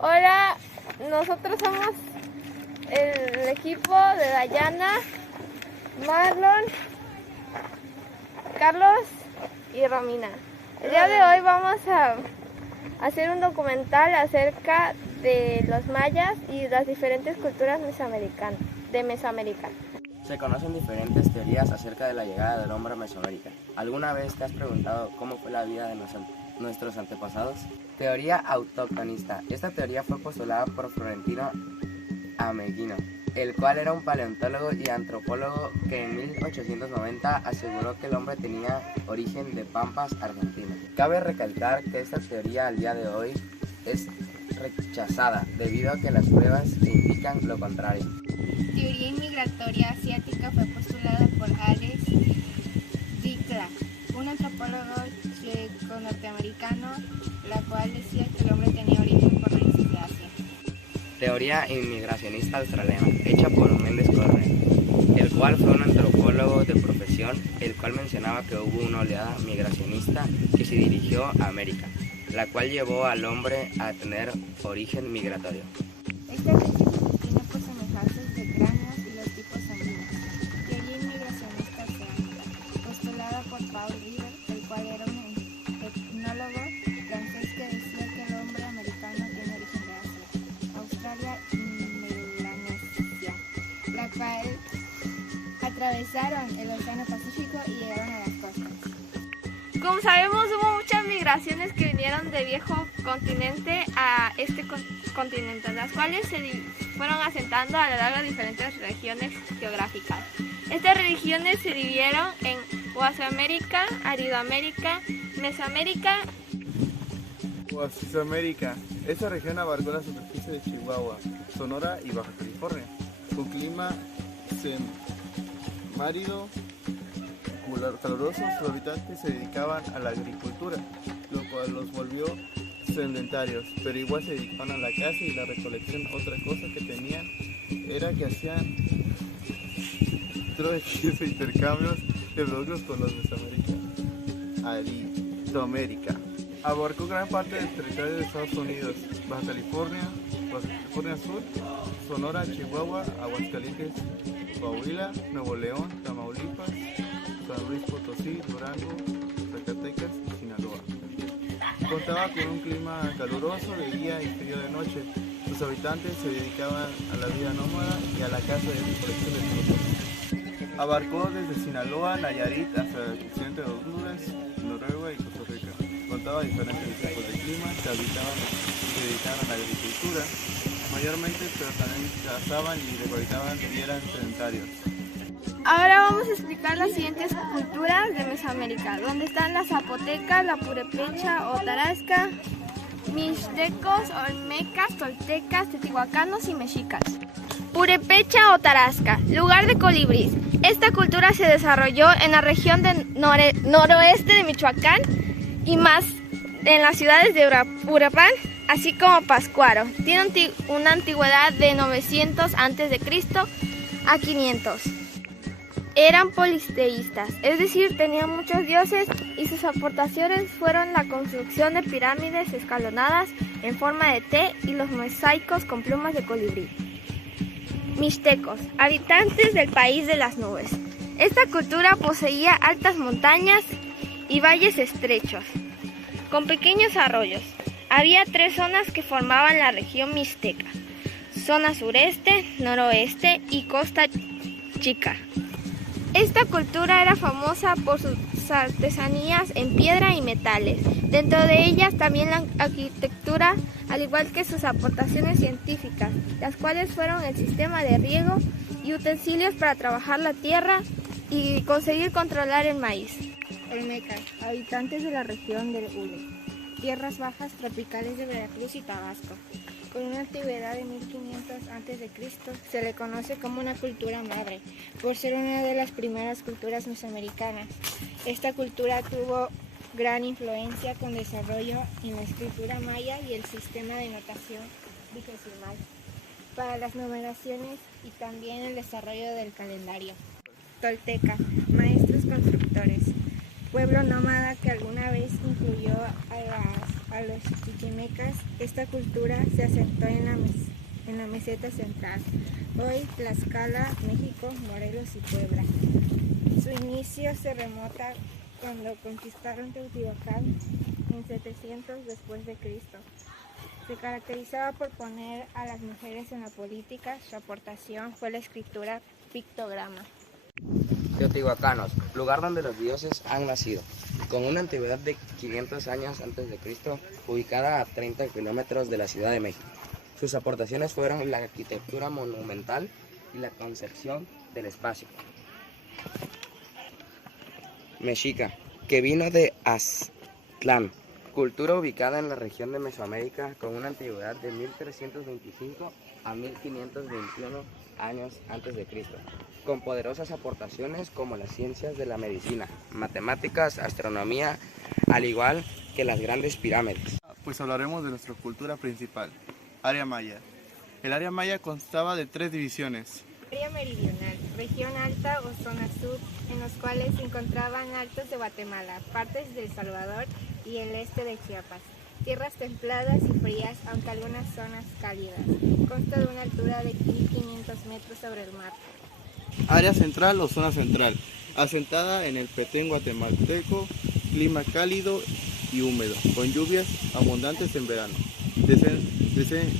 Hola, nosotros somos el equipo de Dayana, Marlon, Carlos y Romina. El día de hoy vamos a hacer un documental acerca de los mayas y las diferentes culturas de Mesoamérica. Se conocen diferentes teorías acerca de la llegada del hombre a Mesoamérica. ¿Alguna vez te has preguntado cómo fue la vida de nuestros antepasados? Teoría autóctonista. Esta teoría fue postulada por Florentino Ameghino, el cual era un paleontólogo y antropólogo que en 1890 aseguró que el hombre tenía origen de Pampas, Argentina. Cabe recalcar que esta teoría al día de hoy es rechazada debido a que las pruebas indican lo contrario. Teoría inmigratoria asiática fue postulada por Alex Dikla, un antropólogo checo-norteamericano, la cual decía que el hombre tenía origen por raíces de Asia. Teoría inmigracionista australiana, hecha por Méndez Correa, el cual fue un antropólogo de profesión, el cual mencionaba que hubo una oleada migracionista que se dirigió a América, la cual llevó al hombre a tener origen migratorio. Esta tesis tiene por semejanzas de cráneos y los tipos sanguíneos. Teoría inmigracionista oceánica, postulada por Paul River, el cual era un etnólogo francés que decía que el hombre americano tiene origen de Asia, Australia y Melanesia, la cual atravesaron el Océano Pacífico y llegaron a las costas. Como sabemos, hubo muchas migraciones que vinieron del viejo continente a este continente, las cuales se fueron asentando a lo largo de diferentes regiones geográficas. Estas regiones se dividieron en Oasioamérica, Aridoamérica, Mesoamérica. Oasioamérica. Esta región abarcó la superficie de Chihuahua, Sonora y Baja California, con clima semiárido calurosos. Sus habitantes se dedicaban a la agricultura, lo cual los volvió sedentarios, pero igual se dedicaban a la caza y la recolección. Otra cosa que tenían era que hacían intercambios de productos con los Mesoamérica. Aridoamérica abarcó gran parte del territorio de Estados Unidos, Baja California Sur, Sonora, Chihuahua, Aguascalientes, Coahuila, Nuevo León, Tamaulipas, San Luis Potosí, Durango, Zacatecas y Sinaloa. Contaba con un clima caluroso de día y frío de noche. Sus habitantes se dedicaban a la vida nómada y a la caza y recolección de frutos. Abarcó desde Sinaloa, Nayarit hasta el occidente de Honduras, Noruega y Costa Rica. Contaba diferentes tipos de clima que se dedicaban a la agricultura mayormente, pero también cazaban y recolectaban y eran sedentarios. Ahora vamos a explicar las siguientes culturas de Mesoamérica, donde están las zapotecas, la purépecha o tarasca, mixtecos, olmecas, toltecas, teotihuacanos y mexicas. Purépecha o tarasca, lugar de colibrís. Esta cultura se desarrolló en la región del noroeste de Michoacán y más en las ciudades de Uruapan, así como Pátzcuaro. Tiene una antigüedad de 900 a.C. a 500. Eran politeístas, es decir, tenían muchos dioses y sus aportaciones fueron la construcción de pirámides escalonadas en forma de T y los mosaicos con plumas de colibrí. Mixtecos, habitantes del país de las nubes. Esta cultura poseía altas montañas y valles estrechos, con pequeños arroyos. Había 3 zonas que formaban la región mixteca: zona sureste, noroeste y costa chica. Esta cultura era famosa por sus artesanías en piedra y metales, dentro de ellas también la arquitectura, al igual que sus aportaciones científicas, las cuales fueron el sistema de riego y utensilios para trabajar la tierra y conseguir controlar el maíz. Olmecas, habitantes de la región del Hule, tierras bajas tropicales de Veracruz y Tabasco. Con una antigüedad de 1500 a.C., se le conoce como una cultura madre, por ser una de las primeras culturas mesoamericanas. Esta cultura tuvo gran influencia con desarrollo en la escritura maya y el sistema de notación vigesimal para las numeraciones y también el desarrollo del calendario. Tolteca, maestros constructores, pueblo nómada que alguna vez incluyó a las a los chichimecas, esta cultura se asentó en la meseta central, hoy Tlaxcala, México, Morelos y Puebla. Su inicio se remota cuando conquistaron Teotihuacán en 700 después de Cristo. Se caracterizaba por poner a las mujeres en la política. Su aportación fue la escritura pictograma. Teotihuacanos, lugar donde los dioses han nacido, con una antigüedad de 500 años antes de Cristo, ubicada a 30 kilómetros de la Ciudad de México. Sus aportaciones fueron la arquitectura monumental y la concepción del espacio. Mexica, que vino de Aztlán, cultura ubicada en la región de Mesoamérica con una antigüedad de 1325 a 1521 años antes de Cristo, con poderosas aportaciones como las ciencias de la medicina, matemáticas, astronomía, al igual que las grandes pirámides. Pues hablaremos de nuestra cultura principal, área maya. El área maya constaba de 3 divisiones. Área meridional, región alta o zona sur, en los cuales se encontraban altos de Guatemala, partes de El Salvador y el este de Chiapas. Tierras templadas y frías, aunque algunas zonas cálidas. Consta de una altura de 1500 metros sobre el mar. Área central o zona central, asentada en el Petén guatemalteco, clima cálido y húmedo, con lluvias abundantes en verano.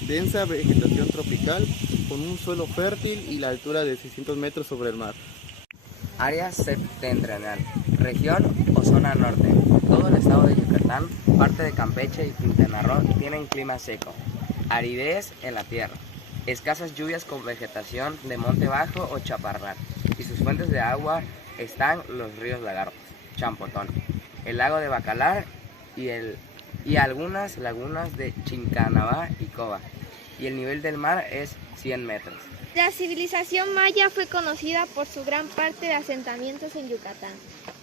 Densa vegetación tropical, con un suelo fértil y la altura de 600 metros sobre el mar. Área septentrional, región o zona norte. Todo el estado de Yucatán, parte de Campeche y Quintana Roo tienen clima seco, aridez en la tierra, escasas lluvias con vegetación de monte bajo o chaparral, y sus fuentes de agua están los ríos Lagartos, Champotón, el lago de Bacalar y algunas lagunas de Chincanabá y Coba, y el nivel del mar es 100 metros. La civilización maya fue conocida por su gran parte de asentamientos en Yucatán,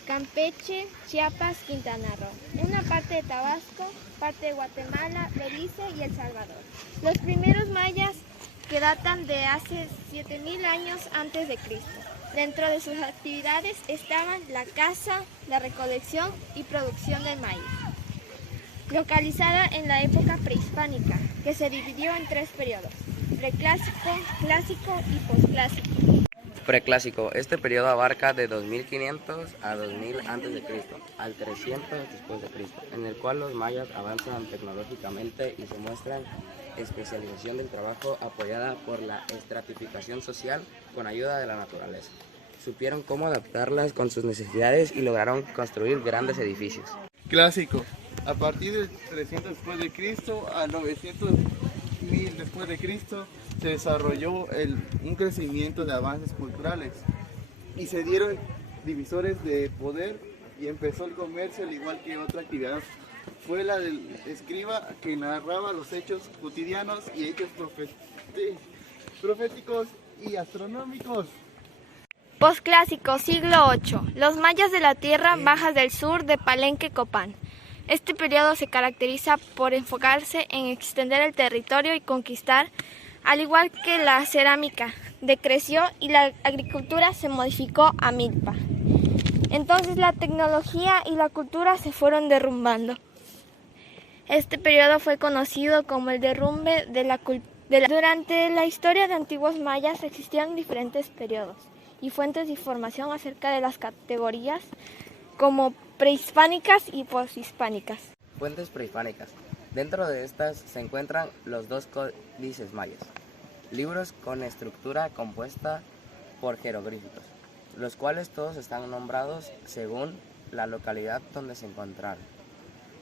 Campeche, Chiapas, Quintana Roo, en una parte de Tabasco, parte de Guatemala, Belice y El Salvador. Los primeros mayas que datan de hace 7000 años antes de Cristo. Dentro de sus actividades estaban la caza, la recolección y producción de maíz, localizada en la época prehispánica, que se dividió en 3 periodos: preclásico, clásico y posclásico. Preclásico, este periodo abarca de 2500 a 2000 a.C. al 300 después de Cristo, en el cual los mayas avanzan tecnológicamente y se muestran especialización del trabajo apoyada por la estratificación social con ayuda de la naturaleza. Supieron cómo adaptarlas con sus necesidades y lograron construir grandes edificios. Clásico, a partir del 300 después de Cristo a 900.000 después de Cristo se desarrolló un crecimiento de avances culturales y se dieron divisores de poder y empezó el comercio, al igual que otra actividad fue la del escriba, que narraba los hechos cotidianos y hechos proféticos y astronómicos. Posclásico, siglo VIII. Los mayas de la tierra baja del sur de Palenque, Copán. Este periodo se caracteriza por enfocarse en extender el territorio y conquistar, al igual que la cerámica decreció y la agricultura se modificó a milpa. Entonces la tecnología y la cultura se fueron derrumbando. Este periodo fue conocido como el derrumbe de la cultura. Durante la historia de antiguos mayas existían diferentes periodos y fuentes de información acerca de las categorías como prehispánicas y poshispánicas. Fuentes prehispánicas. Dentro de estas se encuentran los 2 códices mayas, libros con estructura compuesta por jeroglíficos, los cuales todos están nombrados según la localidad donde se encontraron.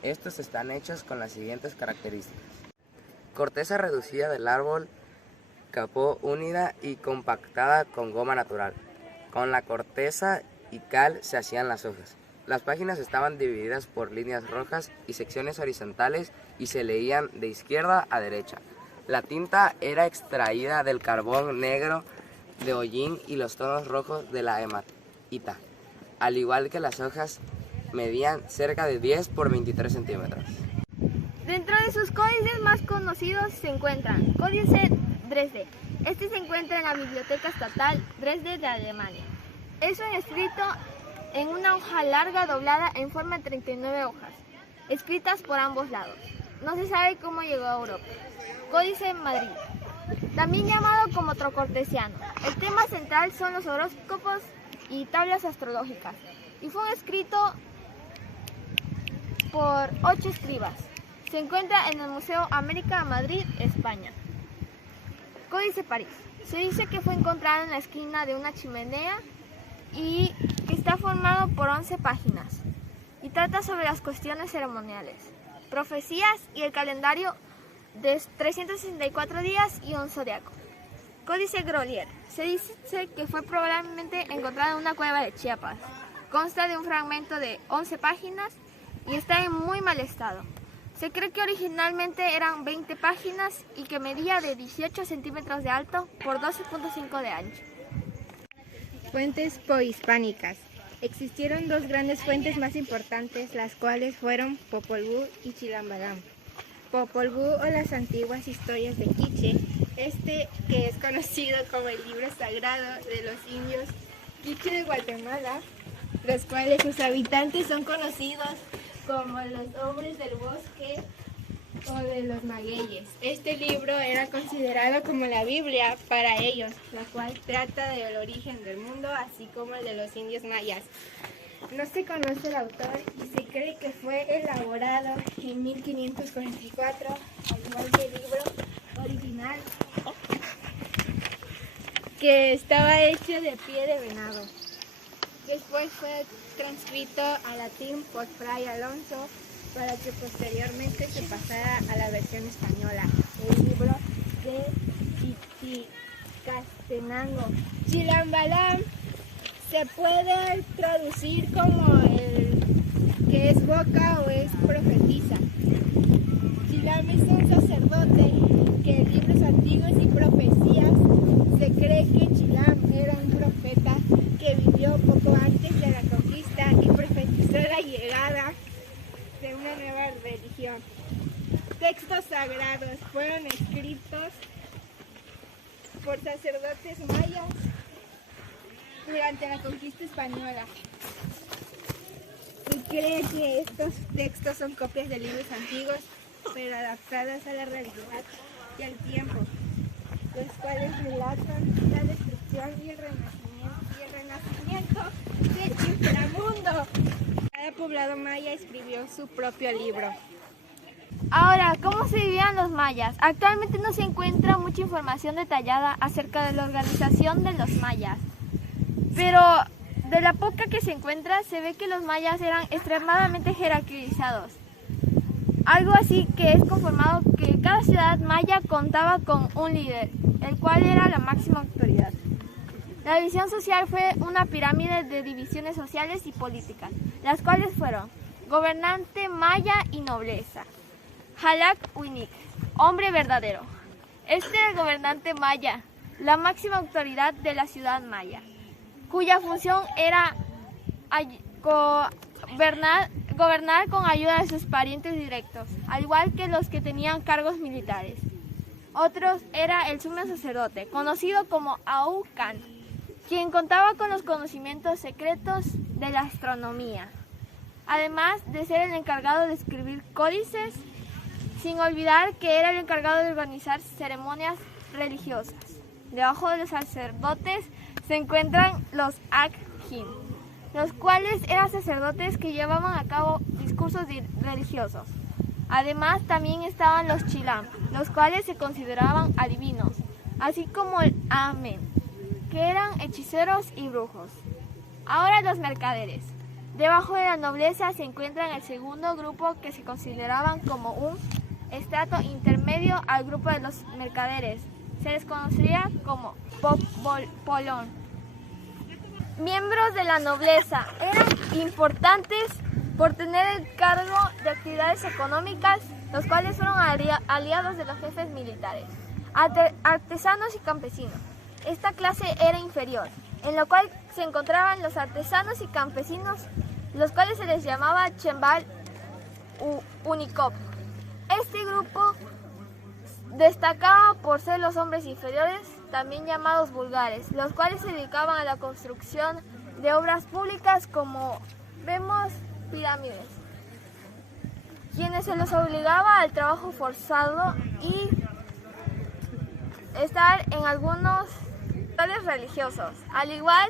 Estos están hechos con las siguientes características: corteza reducida del árbol, capó unida y compactada con goma natural. Con la corteza y cal se hacían las hojas. Las páginas estaban divididas por líneas rojas y secciones horizontales y se leían de izquierda a derecha. La tinta era extraída del carbón negro de hollín y los tonos rojos de la hematita, al igual que las hojas medían cerca de 10 por 23 centímetros. Dentro de sus códices más conocidos se encuentran Códice Dresde. Este se encuentra en la Biblioteca Estatal Dresde de Alemania. Es un escrito en una hoja larga doblada en forma de 39 hojas, escritas por ambos lados. no se sabe cómo llegó a Europa. Códice Madrid, también llamado como trocortesiano. El tema central son los horóscopos y tablas astrológicas, y fue escrito por 8 escribas. Se encuentra en el Museo América, Madrid, España. Códice París. Se dice que fue encontrado en la esquina de una chimenea y que está formado por 11 páginas y trata sobre las cuestiones ceremoniales, profecías y el calendario de 364 días y un zodiaco. Códice Grolier. Se dice que fue probablemente encontrado en una cueva de Chiapas. Consta de un fragmento de 11 páginas y está en muy mal estado. Se cree que originalmente eran 20 páginas y que medía de 18 centímetros de alto por 12.5 de ancho. Fuentes pohispánicas. Existieron 2 grandes fuentes más importantes, las cuales fueron Popol Vuh y Chilambalam. Popol Vuh o las antiguas historias de Quiché, que es conocido como el libro sagrado de los indios Quiché de Guatemala, los cuales sus habitantes son conocidos como los hombres del bosque o de los magueyes. Este libro era considerado como la Biblia para ellos, la cual trata del origen del mundo, así como el de los indios mayas. No se conoce el autor y se cree que fue elaborado en 1544, al igual que el libro original, que estaba hecho de pie de venado. Después fue transcrito a latín por Fray Alonso para que posteriormente se pasara a la versión española, el libro de Chichicastenango. Chilambalam se puede traducir como el que es boca o es profetisa. Chilam es un sacerdote que en libros antiguos y profecías se cree que Chilam era un profeta que vivió poco antes de la conquista y profetizó la llegada de una nueva religión. Textos sagrados fueron escritos por sacerdotes mayas durante la conquista española. Se cree que estos textos son copias de libros antiguos, pero adaptadas a la realidad y al tiempo, los cuales relatan la destrucción y el renacimiento del inframundo. Cada poblado maya escribió su propio libro. Ahora, ¿cómo se vivían los mayas? Actualmente no se encuentra mucha información detallada acerca de la organización de los mayas, pero de la poca que se encuentra se ve que los mayas eran extremadamente jerarquizados. Algo así que es conformado que cada ciudad maya contaba con un líder, el cual era la máxima autoridad. La división social fue una pirámide de divisiones sociales y políticas, las cuales fueron gobernante maya y nobleza. Halak Winik, hombre verdadero. Este era el gobernante maya, la máxima autoridad de la ciudad maya, cuya función era gobernar con ayuda de sus parientes directos, al igual que los que tenían cargos militares. Otros era el sumo sacerdote, conocido como Aucan, quien contaba con los conocimientos secretos de la astronomía, además de ser el encargado de escribir códices, sin olvidar que era el encargado de organizar ceremonias religiosas. Debajo de los sacerdotes se encuentran los Akhin, los cuales eran sacerdotes que llevaban a cabo discursos religiosos. Además, también estaban los Chilam, los cuales se consideraban adivinos, así como el Amen, que eran hechiceros y brujos. Ahora los mercaderes. Debajo de la nobleza se encuentran el segundo grupo, que se consideraban como un estrato intermedio al grupo de los mercaderes. Se les conocía como Polón. Miembros de la nobleza eran importantes por tener el cargo de actividades económicas, los cuales fueron aliados de los jefes militares. Artesanos y campesinos. Esta clase era inferior, en la cual se encontraban los artesanos y campesinos, los cuales se les llamaba Chembal Unicop. Este grupo destacaba por ser los hombres inferiores, también llamados vulgares, los cuales se dedicaban a la construcción de obras públicas como vemos pirámides. quienes se los obligaba al trabajo forzado y estar en algunos rituales religiosos, al igual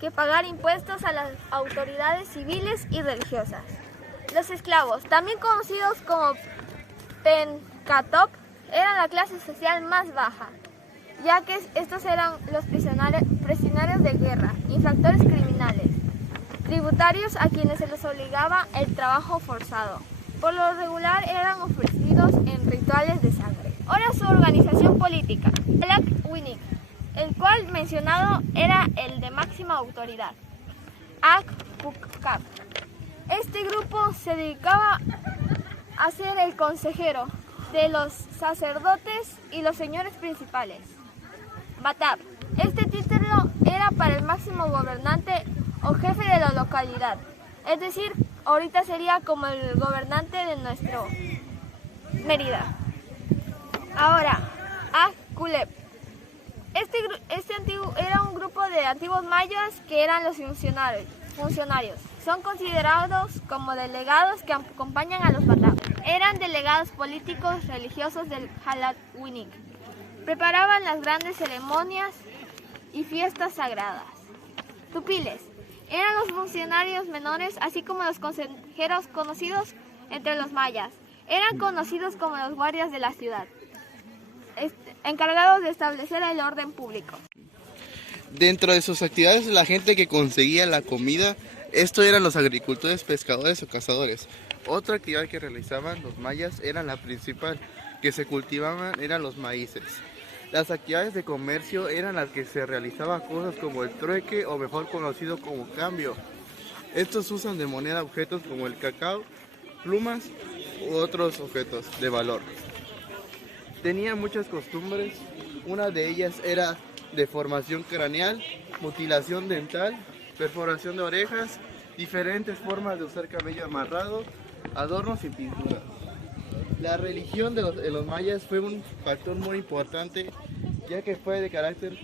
que pagar impuestos a las autoridades civiles y religiosas. Los esclavos, también conocidos como Pencatop, eran la clase social más baja, ya que estos eran los prisioneros de guerra, infractores criminales, tributarios a quienes se les obligaba el trabajo forzado. Por lo regular eran ofrecidos en rituales de sangre. Ahora su organización política, Black Winnick, el cual mencionado era el de máxima autoridad, Ak-Puk-Kap. Este grupo se dedicaba a ser el consejero de los sacerdotes y los señores principales. Batab. Este título era para el máximo gobernante o jefe de la localidad, es decir, ahorita sería como el gobernante de nuestro Mérida. Ahora, Ak-Kulep. Este antiguo era un grupo de antiguos mayas que eran los funcionarios. Son considerados como delegados que acompañan a los Batab. Eran delegados políticos religiosos del Black Winnick. Preparaban las grandes ceremonias y fiestas sagradas. Tupiles. Eran los funcionarios menores, así como los consejeros conocidos entre los mayas. Eran conocidos como los guardias de la ciudad, encargados de establecer el orden público. Dentro de sus actividades, la gente que conseguía la comida, esto eran los agricultores, pescadores o cazadores. Otra actividad que realizaban los mayas era la principal, que se cultivaban eran los maíces. Las actividades de comercio eran las que se realizaban cosas como el trueque o mejor conocido como cambio. Estos usan de moneda objetos como el cacao, plumas u otros objetos de valor. Tenían muchas costumbres, una de ellas era deformación craneal, mutilación dental, perforación de orejas, diferentes formas de usar cabello amarrado, adornos y pinturas. La religión de los mayas fue un factor muy importante, ya que fue de carácter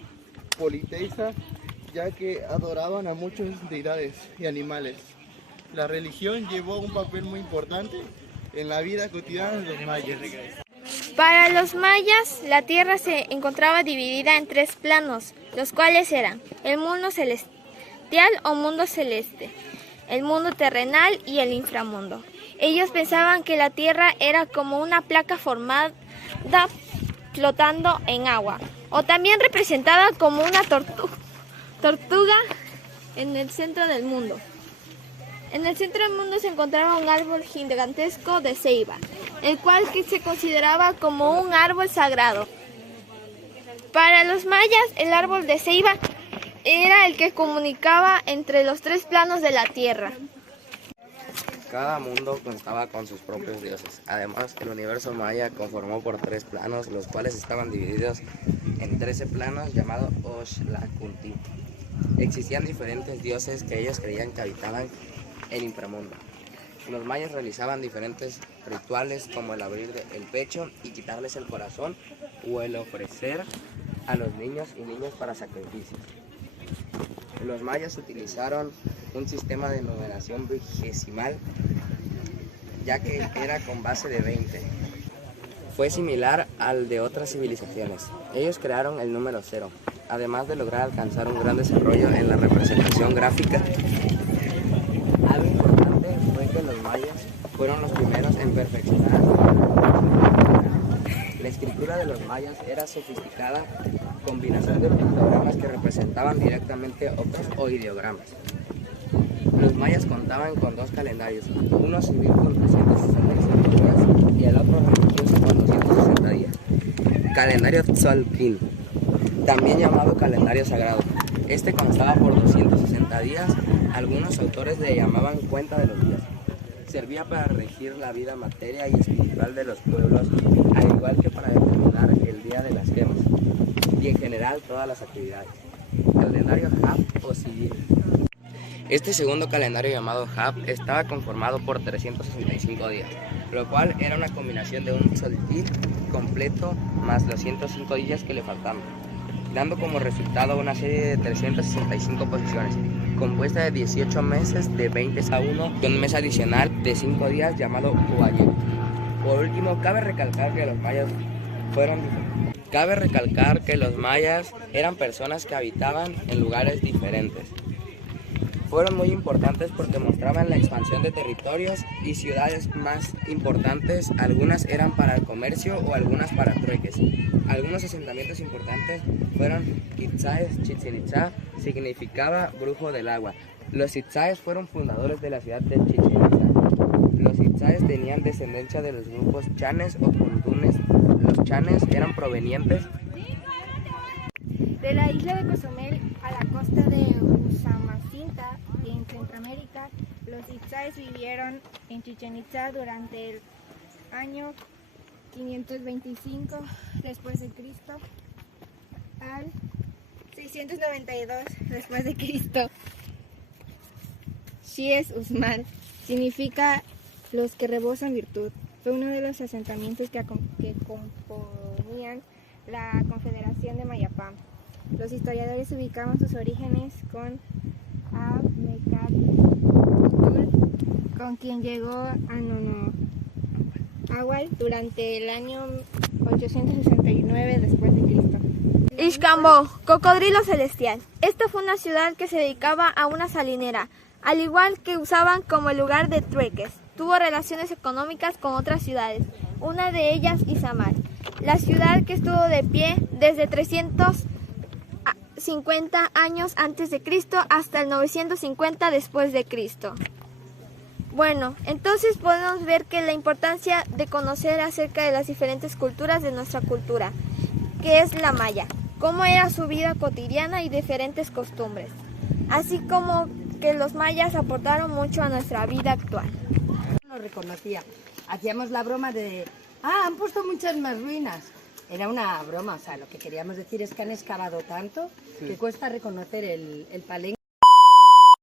politeísta, ya que adoraban a muchas deidades y animales. La religión llevó un papel muy importante en la vida cotidiana de los mayas. Para los mayas, la tierra se encontraba dividida en 3 planos, los cuales eran el mundo celestial o mundo celeste, el mundo terrenal y el inframundo. Ellos pensaban que la tierra era como una placa formada flotando en agua, o también representada como una tortuga en el centro del mundo. En el centro del mundo se encontraba un árbol gigantesco de ceiba, el cual se consideraba como un árbol sagrado. Para los mayas, el árbol de ceiba era el que comunicaba entre los 3 planos de la tierra. Cada mundo contaba con sus propios dioses. Además, el universo maya conformó por 3 planos, los cuales estaban divididos en 13 planos llamados Oxlacuntli. Existían diferentes dioses que ellos creían que habitaban el inframundo. Los mayas realizaban diferentes rituales como el abrir el pecho y quitarles el corazón o el ofrecer a los niños y niñas para sacrificios. Los mayas utilizaron un sistema de numeración vigesimal, ya que era con base de 20. Fue similar al de otras civilizaciones. Ellos crearon el número 0, además de lograr alcanzar un gran desarrollo en la representación gráfica. Algo importante fue que los mayas fueron los primeros en perfeccionar la escritura de los mayas. Era sofisticada combinación de pictogramas que representaban directamente obras o ideogramas. Los mayas contaban con 2 calendarios, uno civil con 365 días y el otro religioso con 260 días. Calendario Tzolk'in, también llamado calendario sagrado. Este constaba por 260 días, algunos autores le llamaban cuenta de los días. Servía para regir la vida materia y espiritual de los pueblos, al igual que para determinar el día de las quemas y en general todas las actividades. Calendario Hab o civil. Este segundo calendario llamado Hab estaba conformado por 365 días, lo cual era una combinación de un Tzolk'in completo más los 105 días que le faltaban, dando como resultado una serie de 365 posiciones. compuesta de 18 meses de 20 a 1 y un mes adicional de 5 días llamado Uayé. Por último, cabe recalcar que los mayas eran personas que habitaban en lugares diferentes. Fueron muy importantes porque mostraban la expansión de territorios y ciudades más importantes. Algunas eran para el comercio o algunas para trueques. Algunos asentamientos importantes fueron Itzáes. Chichén Itzá significaba brujo del agua. Los Itzáes fueron fundadores de la ciudad de Chichén Itzá. Los Itzáes tenían descendencia de los grupos chanes o puntunes. Los chanes eran provenientes de la isla de Cozumel a la costa de Usumacinta en Centroamérica. Los Itzáes vivieron en Chichén Itzá durante el año 525 después de Cristo al 692 después de Cristo. Xies Usmal significa los que rebosan virtud. Fue uno de los asentamientos que componían la Confederación de Mayapán. Los historiadores ubicaban sus orígenes con Amecátutul, con quien llegó a Nonoáhuac durante el año 869 después de Cristo. Ixcambó, cocodrilo celestial. Esta fue una ciudad que se dedicaba a una salinera, al igual que usaban como lugar de trueques. Tuvo relaciones económicas con otras ciudades, una de ellas Izamal, la ciudad que estuvo de pie desde 350 años antes de Cristo hasta el 950 después de Cristo. Bueno, entonces podemos ver que la importancia de conocer acerca de las diferentes culturas de nuestra cultura, que es la maya, cómo era su vida cotidiana y diferentes costumbres, así como que los mayas aportaron mucho a nuestra vida actual. Nos reconocía, hacíamos la broma de, han puesto muchas más ruinas. Era una broma, o sea, lo que queríamos decir es que han excavado tanto que cuesta reconocer el palenque.